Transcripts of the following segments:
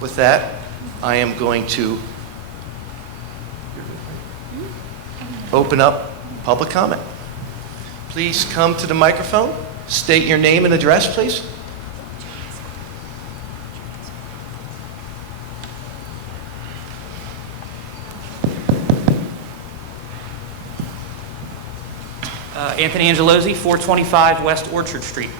With that, I am going to open up public comment. Please come to the microphone. State your name and address, please. Anthony Angelozzi, 425 West Orchard Street.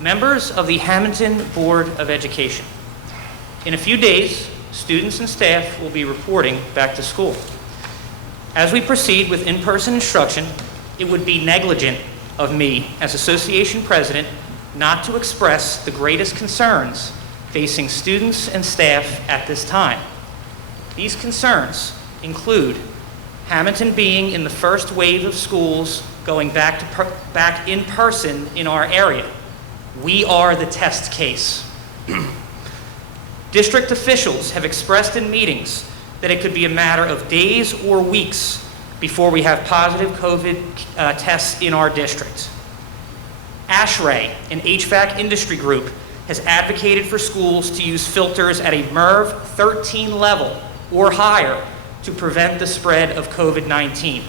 Members of the Hamilton Board of Education. In a few days, students and staff will be reporting back to school. As we proceed with in-person instruction, it would be negligent of me as association president not to express the greatest concerns facing students and staff at this time. These concerns include Hamilton being in the first wave of schools going back in person in our area. We are the test case. District officials have expressed in meetings that it could be a matter of days or weeks before we have positive COVID tests in our district. ASHRAE, an HVAC industry group, has advocated for schools to use filters at a MERV 13 level or higher to prevent the spread of COVID-19.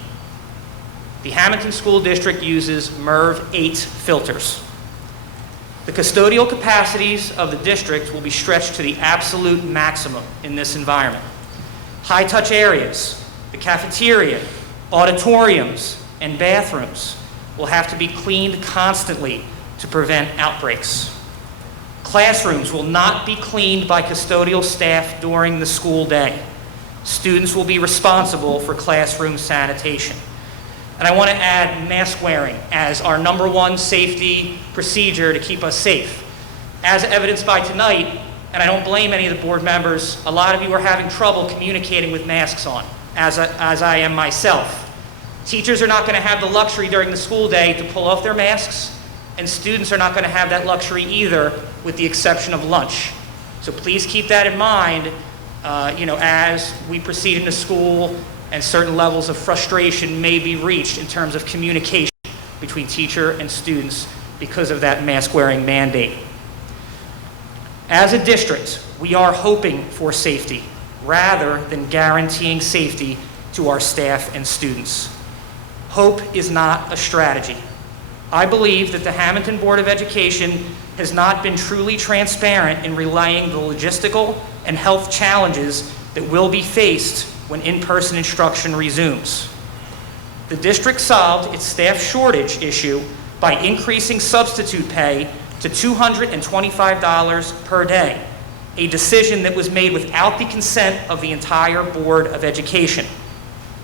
The Hamilton School District uses MERV 8 filters. The custodial capacities of the district will be stretched to the absolute maximum in this environment. High-touch areas, the cafeteria, auditoriums, and bathrooms will have to be cleaned constantly to prevent outbreaks. Classrooms will not be cleaned by custodial staff during the school day. Students will be responsible for classroom sanitation. And I want to add mask wearing as our #1 safety procedure to keep us safe. As evidenced by tonight, and I don't blame any of the board members, a lot of you are having trouble communicating with masks on, as I am myself. Teachers are not going to have the luxury during the school day to pull off their masks, and students are not going to have that luxury either, with the exception of lunch. So please keep that in mind as we proceed into school and certain levels of frustration may be reached in terms of communication between teacher and students because of that mask-wearing mandate. As a district, we are hoping for safety rather than guaranteeing safety to our staff and students. Hope is not a strategy. I believe that the Hamilton Board of Education has not been truly transparent in relaying the logistical and health challenges that will be faced when in-person instruction resumes. The district solved its staff shortage issue by increasing substitute pay to $225 per day, a decision that was made without the consent of the entire Board of Education.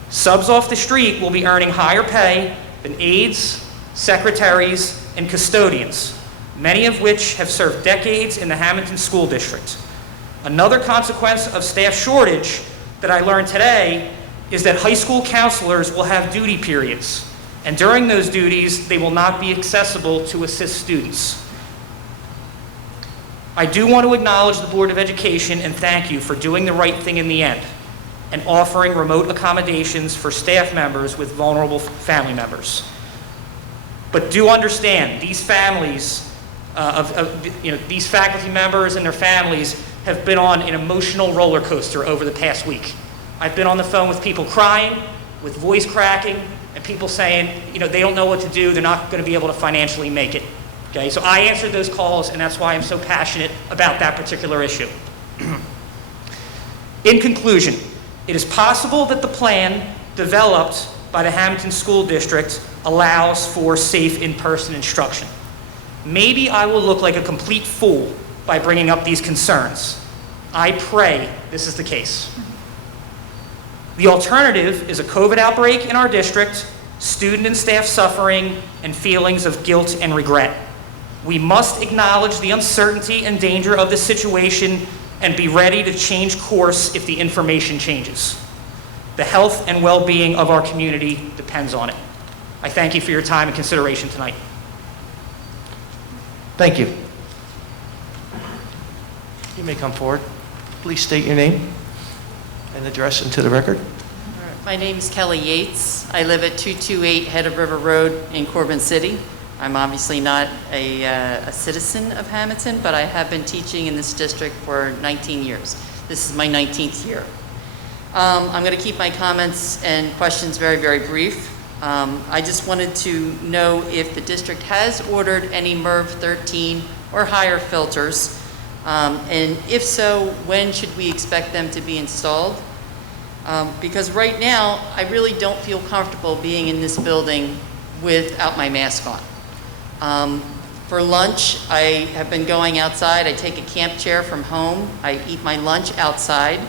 Subs off the street will be earning higher pay than aides, secretaries, and custodians, many of which have served decades in the Hamilton School District. Another consequence of staff shortage that I learned today is that high school counselors will have duty periods, and during those duties, they will not be accessible to assist students. I do want to acknowledge the Board of Education and thank you for doing the right thing in the end and offering remote accommodations for staff members with vulnerable family members. But do understand, these families, these faculty members and their families have been on an emotional roller coaster over the past week. I've been on the phone with people crying, with voice cracking, and people saying, they don't know what to do, they're not going to be able to financially make it. Okay, so I answered those calls, and that's why I'm so passionate about that particular issue. In conclusion, it is possible that the plan developed by the Hamilton School District allows for safe in-person instruction. Maybe I will look like a complete fool by bringing up these concerns. I pray this is the case. The alternative is a COVID outbreak in our district, student and staff suffering, and feelings of guilt and regret. We must acknowledge the uncertainty and danger of this situation and be ready to change course if the information changes. The health and well-being of our community depends on it. I thank you for your time and consideration tonight. Thank you. You may come forward. Please state your name and address into the record. My name is Kelly Yates. I live at 228 Head of River Road in Corbin City. I'm obviously not a citizen of Hamilton, but I have been teaching in this district for 19 years. This is my 19th year. I'm going to keep my comments and questions very, very brief. I just wanted to know if the district has ordered any MERV 13 or higher filters, and if so, when should we expect them to be installed? Because right now, I really don't feel comfortable being in this building without my mask on. For lunch, I have been going outside. I take a camp chair from home. I eat my lunch outside.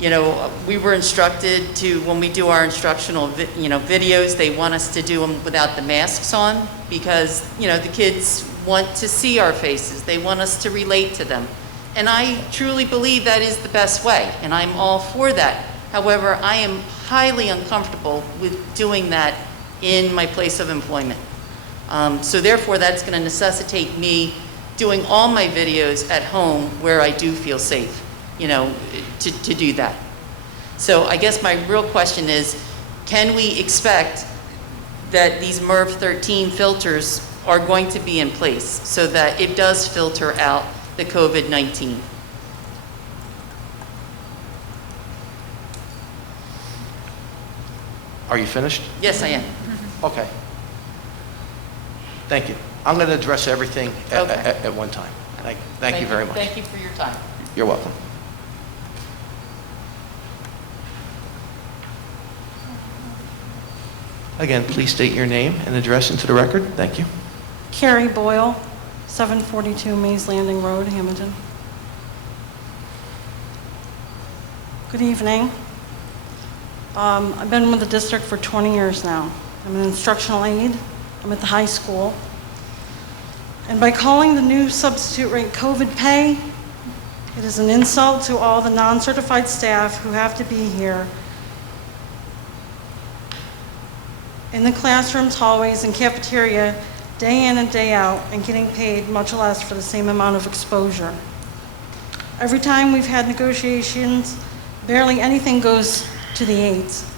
You know, we were instructed to, when we do our instructional videos, they want us to do them without the masks on because, you know, the kids want to see our faces. They want us to relate to them. And I truly believe that is the best way, and I'm all for that. However, I am highly uncomfortable with doing that in my place of employment. So therefore, that's going to necessitate me doing all my videos at home where I do feel safe, you know, to do that. So I guess my real question is, can we expect that these MERV 13 filters are going to be in place so that it does filter out the COVID-19? Are you finished? Yes, I am. Okay. Thank you. I'm going to address everything at one time. Thank you very much. Thank you for your time. You're welcome. Again, please state your name and address into the record. Thank you. Carrie Boyle, 742 Mays Landing Road, Hamilton. Good evening. I've been with the district for 20 years now. I'm an instructional aide. I'm at the high school. And by calling the new substitute rate COVID pay, it is an insult to all the non-certified staff who have to be here in the classrooms, hallways, and cafeteria day in and day out and getting paid much less for the same amount of exposure. Every time we've had negotiations, barely anything goes to the aides.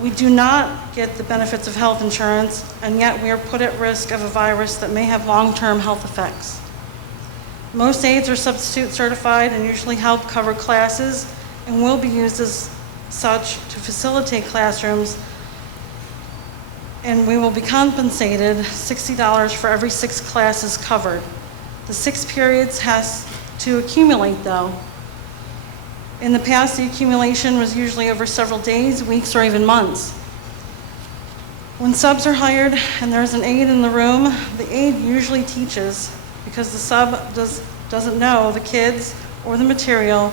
We do not get the benefits of health insurance, and yet we are put at risk of a virus that may have long-term health effects. Most aides are substitute certified and usually help cover classes and will be used as such to facilitate classrooms, and we will be compensated $60 for every 6 classes covered. The 6 periods has to accumulate though. In the past, the accumulation was usually over several days, weeks, or even months. When subs are hired and there's an aide in the room, the aide usually teaches because the sub doesn't know the kids or the material,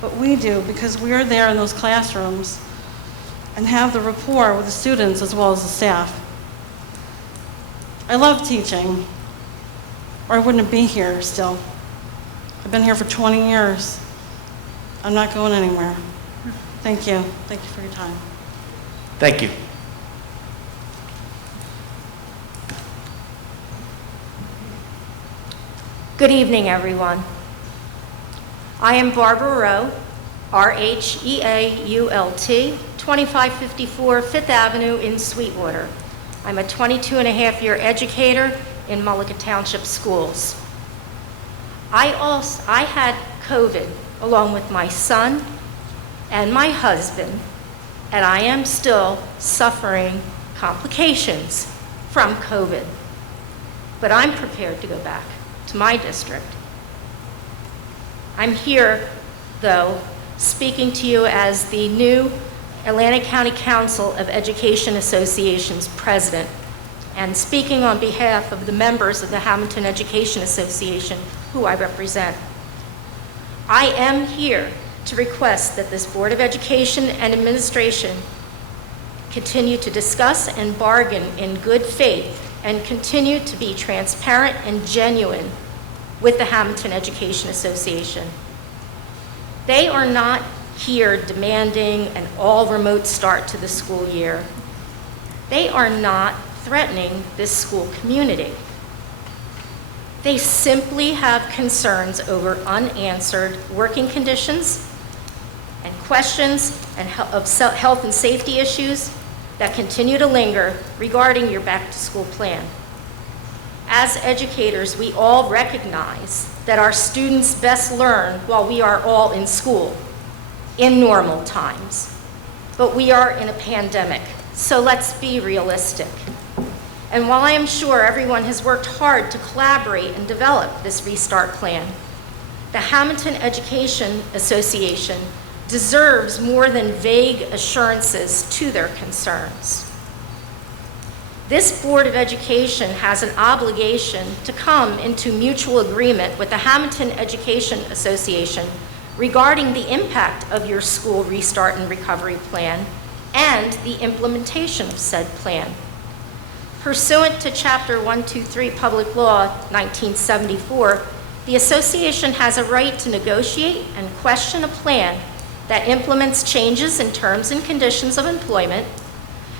but we do because we are there in those classrooms and have the rapport with the students as well as the staff. I love teaching, or I wouldn't be here still. I've been here for 20 years. I'm not going anywhere. Thank you. Thank you for your time. Thank you. Good evening, everyone. I am Barbara Rowe, R-H-E-A-U-L-T, 2554 Fifth Avenue in Sweetwater. I'm a 22-and-a-half-year educator in Mullica Township Schools. I had COVID along with my son and my husband, and I am still suffering complications from COVID. But I'm prepared to go back to my district. I'm here, though, speaking to you as the new Atlantic County Council of Education Association's president, and speaking on behalf of the members of the Hamilton Education Association, who I represent. I am here to request that this Board of Education and Administration continue to discuss and bargain in good faith and continue to be transparent and genuine with the Hamilton Education Association. They are not here demanding an all-remote start to the school year. They are not threatening this school community. They simply have concerns over unanswered working conditions and questions of health and safety issues that continue to linger regarding your back-to-school plan. As educators, we all recognize that our students best learn while we are all in school, in normal times. But we are in a pandemic, so let's be realistic. And while I am sure everyone has worked hard to collaborate and develop this restart plan, the Hamilton Education Association deserves more than vague assurances to their concerns. This Board of Education has an obligation to come into mutual agreement with the Hamilton Education Association regarding the impact of your school restart and recovery plan and the implementation of said plan. Pursuant to Chapter 123 Public Law 1974, the association has a right to negotiate and question a plan that implements changes in terms and conditions of employment,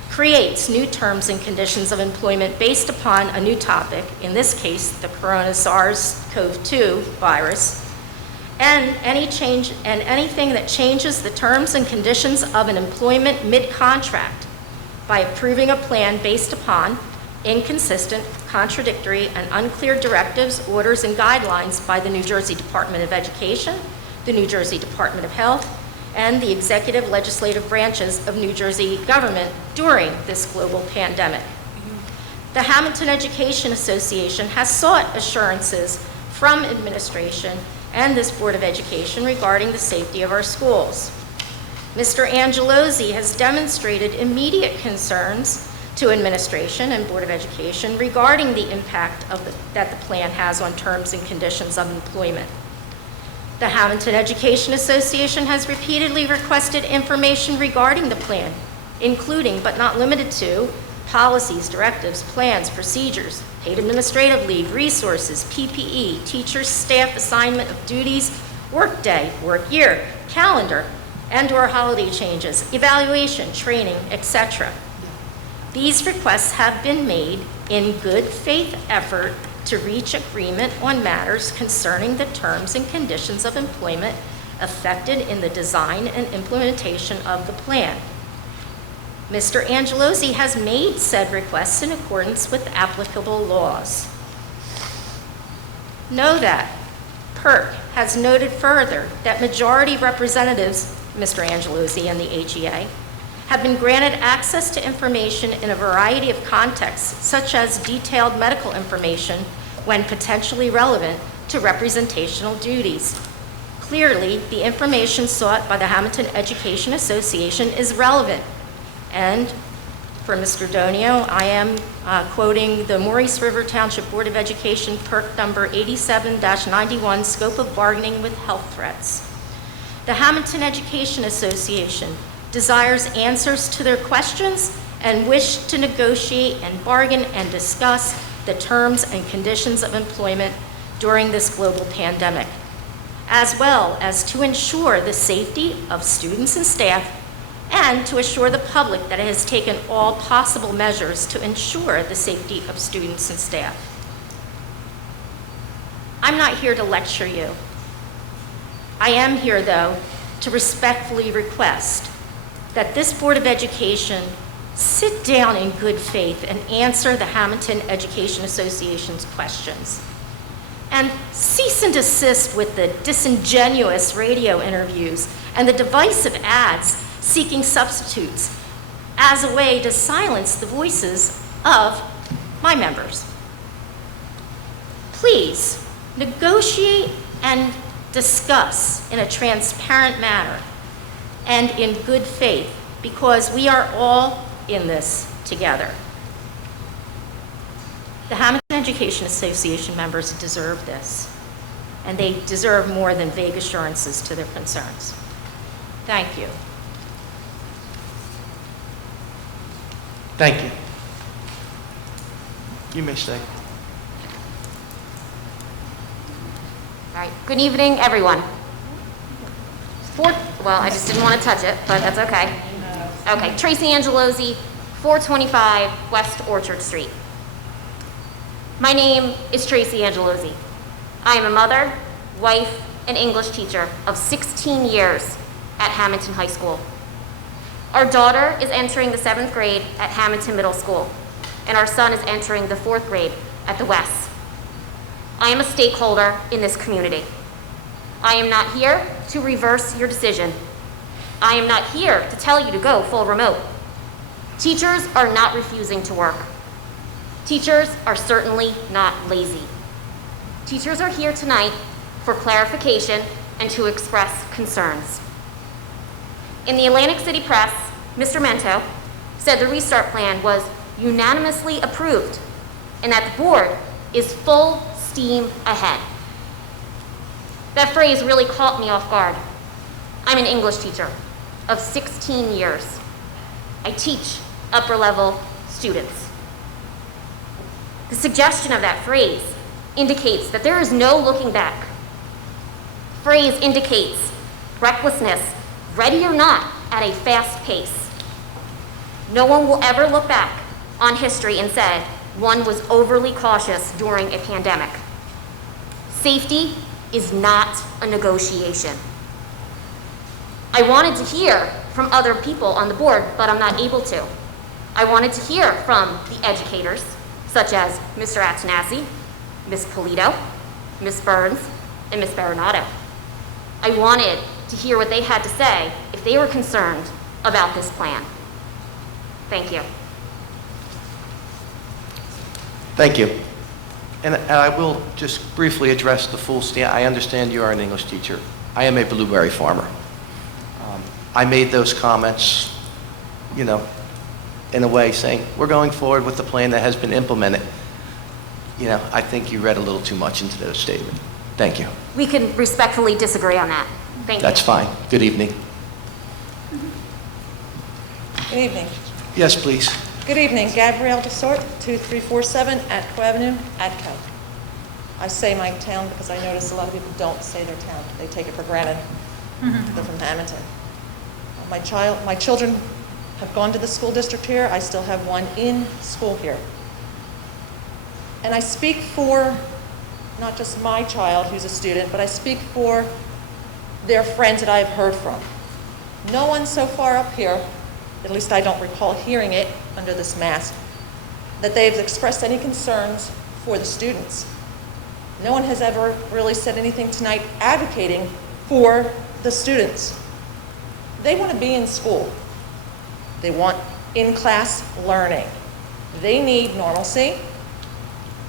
creates new terms and conditions of employment based upon a new topic, in this case, the corona SARS-CoV-2 virus, and anything that changes the terms and conditions of an employment mid-contract by approving a plan based upon inconsistent, contradictory, and unclear directives, orders, and guidelines by the New Jersey Department of Education, the New Jersey Department of Health, and the executive legislative branches of New Jersey government during this global pandemic. The Hamilton Education Association has sought assurances from administration and this Board of Education regarding the safety of our schools. Mr. Angelozzi has demonstrated immediate concerns to administration and Board of Education regarding the impact that the plan has on terms and conditions of employment. The Hamilton Education Association has repeatedly requested information regarding the plan, including but not limited to policies, directives, plans, procedures, paid administrative leave, resources, PPE, teachers, staff assignment of duties, work day, work year, calendar, and/or holiday changes, evaluation, training, etc. These requests have been made in good faith effort to reach agreement on matters concerning the terms and conditions of employment affected in the design and implementation of the plan. Mr. Angelozzi has made said requests in accordance with applicable laws. Know that PERC has noted further that majority representatives, Mr. Angelozzi and the AGA, have been granted access to information in a variety of contexts, such as detailed medical information when potentially relevant to representational duties. Clearly, the information sought by the Hamilton Education Association is relevant. And for Mr. Donio, I am quoting the Maurice River Township Board of Education PERC number 87-91, scope of bargaining with health threats. The Hamilton Education Association desires answers to their questions and wish to negotiate and bargain and discuss the terms and conditions of employment during this global pandemic, as well as to ensure the safety of students and staff and to assure the public that it has taken all possible measures to ensure the safety of students and staff. I'm not here to lecture you. I am here, though, to respectfully request that this Board of Education sit down in good faith and answer the Hamilton Education Association's questions. And cease and desist with the disingenuous radio interviews and the divisive ads seeking substitutes as a way to silence the voices of my members. Please negotiate and discuss in a transparent manner and in good faith, because we are all in this together. The Hamilton Education Association members deserve this, and they deserve more than vague assurances to their concerns. Thank you. Thank you. You may stay. All right, good evening, everyone. Well, I just didn't want to touch it, but that's okay. Okay, Tracy Angelozzi, 425 West Orchard Street. My name is Tracy Angelozzi. I am a mother, wife, and English teacher of 16 years at Hamilton High School. Our daughter is entering the 7th grade at Hamilton Middle School, and our son is entering the 4th grade at the West. I am a stakeholder in this community. I am not here to reverse your decision. I am not here to tell you to go full remote. Teachers are not refusing to work. Teachers are certainly not lazy. Teachers are here tonight for clarification and to express concerns. In the Atlantic City Press, Mr. Mento said the restart plan was unanimously approved and that the board is full steam ahead. That phrase really caught me off guard. I'm an English teacher of 16 years. I teach upper level students. The suggestion of that phrase indicates that there is no looking back. Phrase indicates recklessness, ready or not, at a fast pace. No one will ever look back on history and say one was overly cautious during a pandemic. Safety is not a negotiation. I wanted to hear from other people on the board, but I'm not able to. I wanted to hear from the educators, such as Mr. Atanasi, Ms. Polito, Ms. Burns, and Ms. Baronato. I wanted to hear what they had to say if they were concerned about this plan. Thank you. Thank you. And I will just briefly address the full stand. I understand you are an English teacher. I am a blueberry farmer. I made those comments, in a way saying, we're going forward with the plan that has been implemented. I think you read a little too much into those statements. Thank you. We can respectfully disagree on that. Thank you. That's fine. Good evening. Good evening. Yes, please. Good evening. Gabrielle Desort, 2347 Atco Avenue, Atco. I say my town because I notice a lot of people don't say their town. They take it for granted. They're from Hamilton. My children have gone to the school district here. I still have one in school here. And I speak for not just my child who's a student, but I speak for their friends that I've heard from. No one so far up here, at least I don't recall hearing it under this mask, that they've expressed any concerns for the students. No one has ever really said anything tonight advocating for the students. They want to be in school. They want in-class learning. They need normalcy.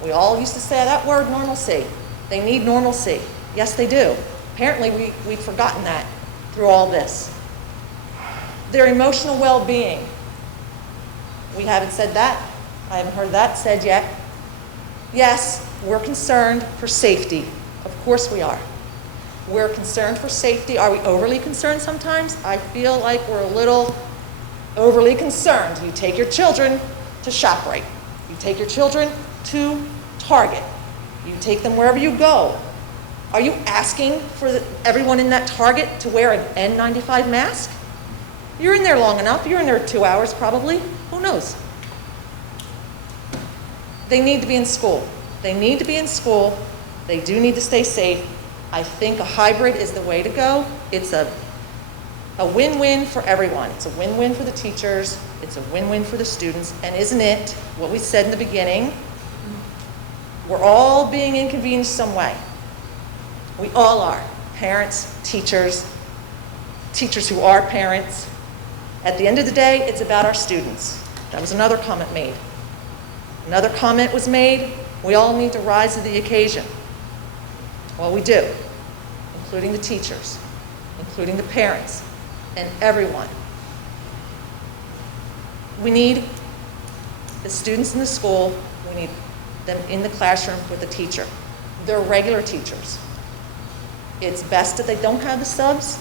We all used to say that word, normalcy. They need normalcy. Yes, they do. Apparently, we've forgotten that through all this. Their emotional well-being. We haven't said that. I haven't heard that said yet. Yes, we're concerned for safety. Of course we are. We're concerned for safety. Are we overly concerned sometimes? I feel like we're a little overly concerned. You take your children to ShopRite. You take your children to Target. You take them wherever you go. Are you asking for everyone in that Target to wear an N95 mask? You're in there long enough. You're in there 2 hours probably. Who knows? They need to be in school. They need to be in school. They do need to stay safe. I think a hybrid is the way to go. It's a win-win for everyone. It's a win-win for the teachers. It's a win-win for the students. And isn't it what we said in the beginning? We're all being inconvenienced some way. We all are. Parents, teachers who are parents. At the end of the day, it's about our students. That was another comment made. Another comment was made, we all need to rise to the occasion. Well, we do, including the teachers, including the parents, and everyone. We need the students in the school, we need them in the classroom with the teacher. They're regular teachers. It's best that they don't have the subs.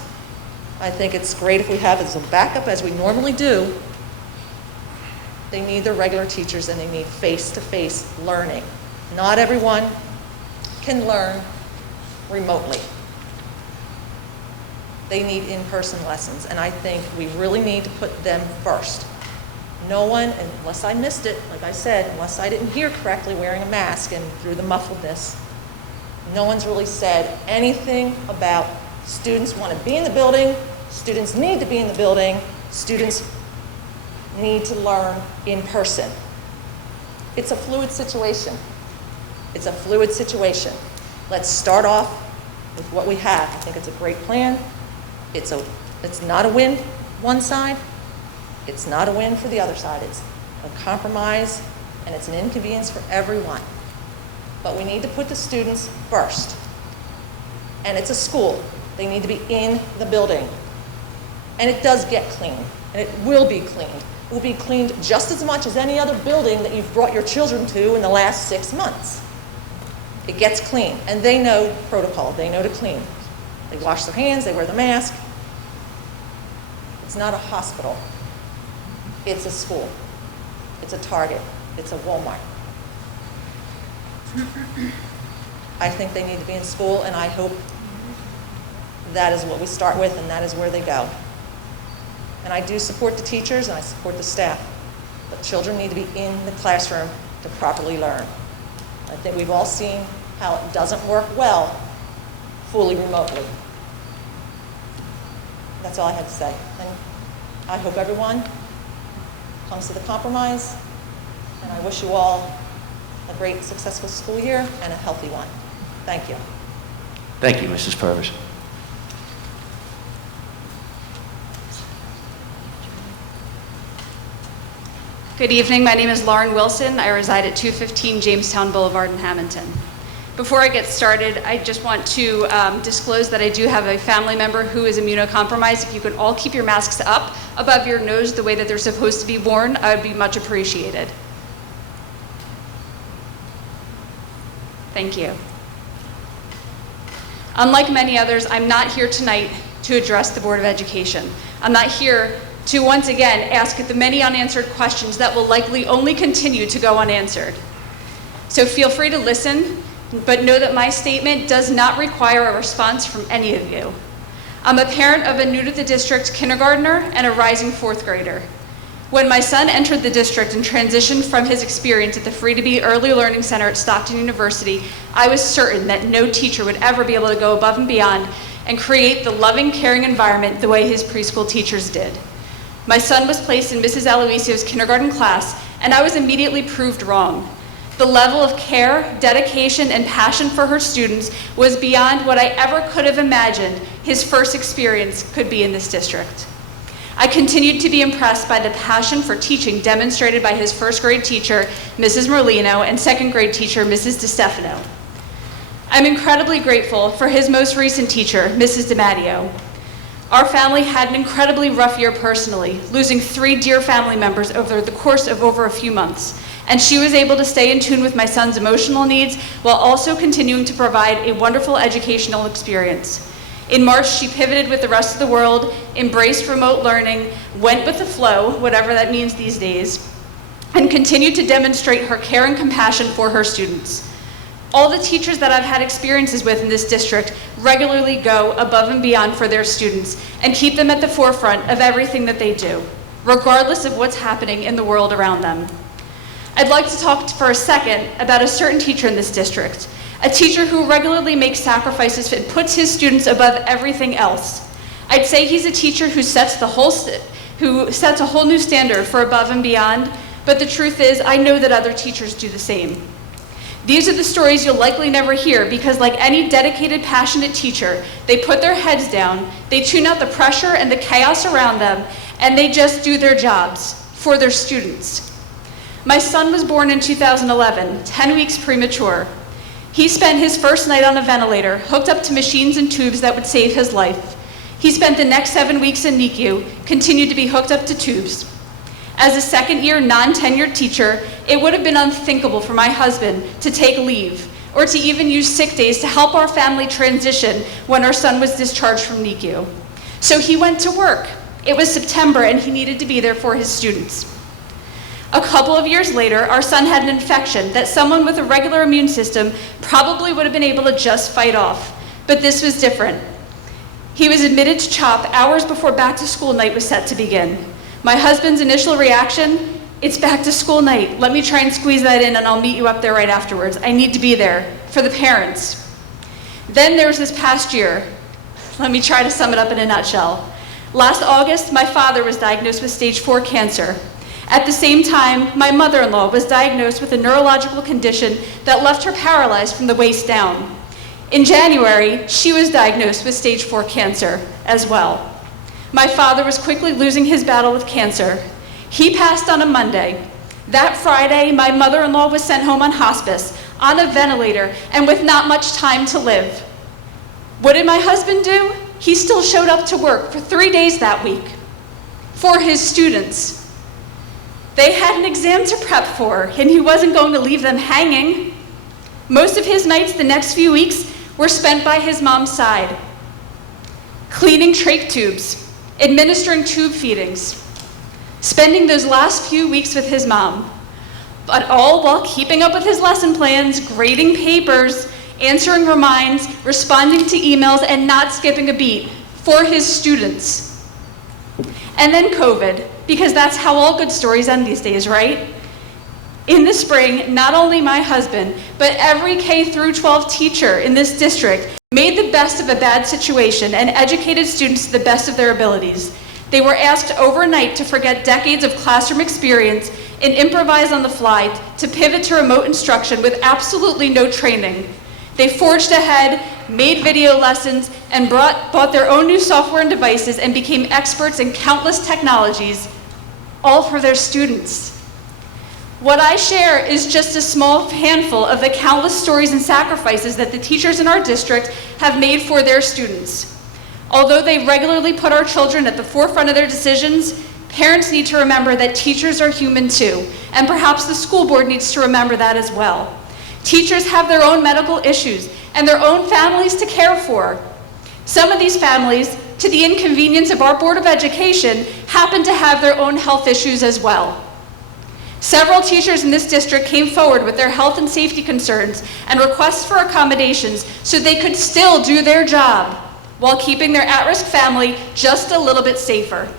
I think it's great if we have it as a backup, as we normally do. They need their regular teachers and they need face-to-face learning. Not everyone can learn remotely. They need in-person lessons, and I think we really need to put them first. No one, unless I missed it, like I said, unless I didn't hear correctly wearing a mask and through the muffledness, no one's really said anything about students want to be in the building, students need to be in the building, Students need to learn in person. It's a fluid situation. It's a fluid situation. Let's start off with what we have. I think it's a great plan. It's not a win one side. It's not a win for the other side. It's a compromise, and it's an inconvenience for everyone. But we need to put the students first. And it's a school. They need to be in the building. And it does get cleaned, and it will be cleaned. It will be cleaned just as much as any other building that you've brought your children to in the last 6 months. It gets clean, and they know protocol. They know to clean. They wash their hands, they wear the mask. It's not a hospital. It's a school. It's a Target. It's a Walmart. I think they need to be in school, and I hope that is what we start with, and that is where they go. And I do support the teachers, and I support the staff. But children need to be in the classroom to properly learn. I think we've all seen how it doesn't work well fully remotely. That's all I had to say. And I hope everyone comes to the compromise, and I wish you all a great, successful school year and a healthy one. Thank you. Thank you, Mrs. Purvis. Good evening. My name is Lauren Wilson. I reside at 215 Jamestown Boulevard in Hamilton. Before I get started, I just want to disclose that I do have a family member who is immunocompromised. If you could all keep your masks up above your nose the way that they're supposed to be worn, I would be much appreciated. Thank you. Unlike many others, I'm not here tonight to address the Board of Education. I'm not here to once again ask the many unanswered questions that will likely only continue to go unanswered. So feel free to listen, but know that my statement does not require a response from any of you. I'm a parent of a new to the district kindergartner and a rising fourth grader. When my son entered the district and transitioned from his experience at the Free-to-Be Early Learning Center at Stockton University, I was certain that no teacher would ever be able to go above and beyond and create the loving, caring environment the way his preschool teachers did. My son was placed in Mrs. Aloisio's kindergarten class, and I was immediately proved wrong. The level of care, dedication, and passion for her students was beyond what I ever could have imagined his first experience could be in this district. I continued to be impressed by the passion for teaching demonstrated by his first grade teacher, Mrs. Merlino, and second grade teacher, Mrs. DiStefano. I'm incredibly grateful for his most recent teacher, Mrs. DiMatteo. Our family had an incredibly rough year personally, losing 3 dear family members over the course of over a few months. And she was able to stay in tune with my son's emotional needs while also continuing to provide a wonderful educational experience. In March, she pivoted with the rest of the world, embraced remote learning, went with the flow, whatever that means these days, and continued to demonstrate her care and compassion for her students. All the teachers that I've had experiences with in this district regularly go above and beyond for their students and keep them at the forefront of everything that they do, regardless of what's happening in the world around them. I'd like to talk for a second about a certain teacher in this district, a teacher who regularly makes sacrifices and puts his students above everything else. I'd say he's a teacher who sets a whole new standard for above and beyond, but the truth is, I know that other teachers do the same. These are the stories you'll likely never hear because like any dedicated, passionate teacher, they put their heads down, they tune out the pressure and the chaos around them, and they just do their jobs for their students. My son was born in 2011, 10 weeks premature. He spent his first night on a ventilator, hooked up to machines and tubes that would save his life. He spent the next 7 weeks in NICU, continued to be hooked up to tubes. As a second-year, non-tenured teacher, it would have been unthinkable for my husband to take leave or to even use sick days to help our family transition when our son was discharged from NICU. So he went to work. It was September, and he needed to be there for his students. A couple of years later, our son had an infection that someone with a regular immune system probably would have been able to just fight off, but this was different. He was admitted to CHOP hours before back-to-school night was set to begin. My husband's initial reaction, it's back to school night. Let me try and squeeze that in and I'll meet you up there right afterwards. I need to be there for the parents. Then there was this past year. Let me try to sum it up in a nutshell. Last August, my father was diagnosed with stage 4 cancer. At the same time, my mother-in-law was diagnosed with a neurological condition that left her paralyzed from the waist down. In January, she was diagnosed with stage 4 cancer as well. My father was quickly losing his battle with cancer. He passed on a Monday. That Friday, my mother-in-law was sent home on hospice, on a ventilator, and with not much time to live. What did my husband do? He still showed up to work for 3 days that week for his students. They had an exam to prep for, and he wasn't going to leave them hanging. Most of his nights the next few weeks were spent by his mom's side, cleaning trach tubes, administering tube feedings, spending those last few weeks with his mom, but all while keeping up with his lesson plans, grading papers, answering reminds, responding to emails, and not skipping a beat for his students. And then COVID, because that's how all good stories end these days, right? In the spring, not only my husband, but every K-12 teacher in this district made the best of a bad situation and educated students to the best of their abilities. They were asked overnight to forget decades of classroom experience and improvise on the fly to pivot to remote instruction with absolutely no training. They forged ahead, made video lessons, and bought their own new software and devices and became experts in countless technologies, all for their students. What I share is just a small handful of the countless stories and sacrifices that the teachers in our district have made for their students. Although they regularly put our children at the forefront of their decisions, parents need to remember that teachers are human too, and perhaps the school board needs to remember that as well. Teachers have their own medical issues and their own families to care for. Some of these families, to the inconvenience of our Board of Education, happen to have their own health issues as well. Several teachers in this district came forward with their health and safety concerns and requests for accommodations so they could still do their job while keeping their at-risk family just a little bit safer.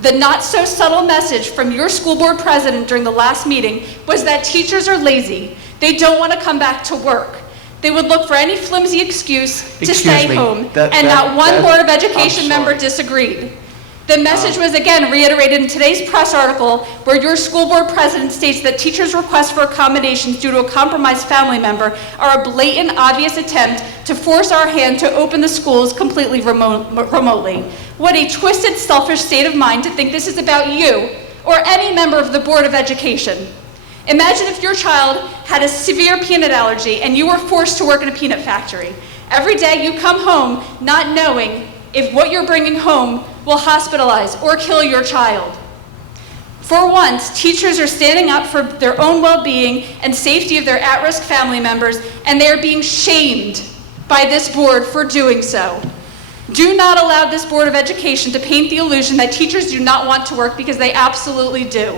The not-so-subtle message from your school board president during the last meeting was that teachers are lazy. They don't want to come back to work. They would look for any flimsy excuse to stay home, and not one Board of Education member disagreed. The message was again reiterated in today's press article where your school board president states that teachers' requests for accommodations due to a compromised family member are a blatant, obvious attempt to force our hand to open the schools completely remotely. What a twisted, selfish state of mind to think this is about you or any member of the Board of Education. Imagine if your child had a severe peanut allergy and you were forced to work in a peanut factory. Every day you come home not knowing if what you're bringing home will hospitalize or kill your child. For once, teachers are standing up for their own well-being and safety of their at-risk family members, and they are being shamed by this board for doing so. Do not allow this Board of Education to paint the illusion that teachers do not want to work, because they absolutely do.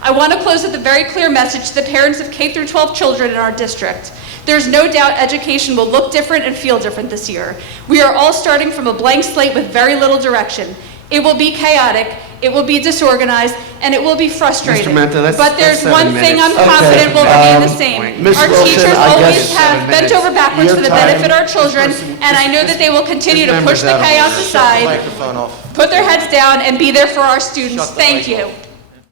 I want to close with a very clear message to the parents of K-12 children in our district. There's no doubt education will look different and feel different this year. We are all starting from a blank slate with very little direction. It will be chaotic, it will be disorganized, and it will be frustrating. But there's one thing I'm confident will remain the same. Our teachers always have bent over backwards for the benefit of our children, and I know that they will continue to push the chaos aside, put their heads down, and be there for our students. Thank you.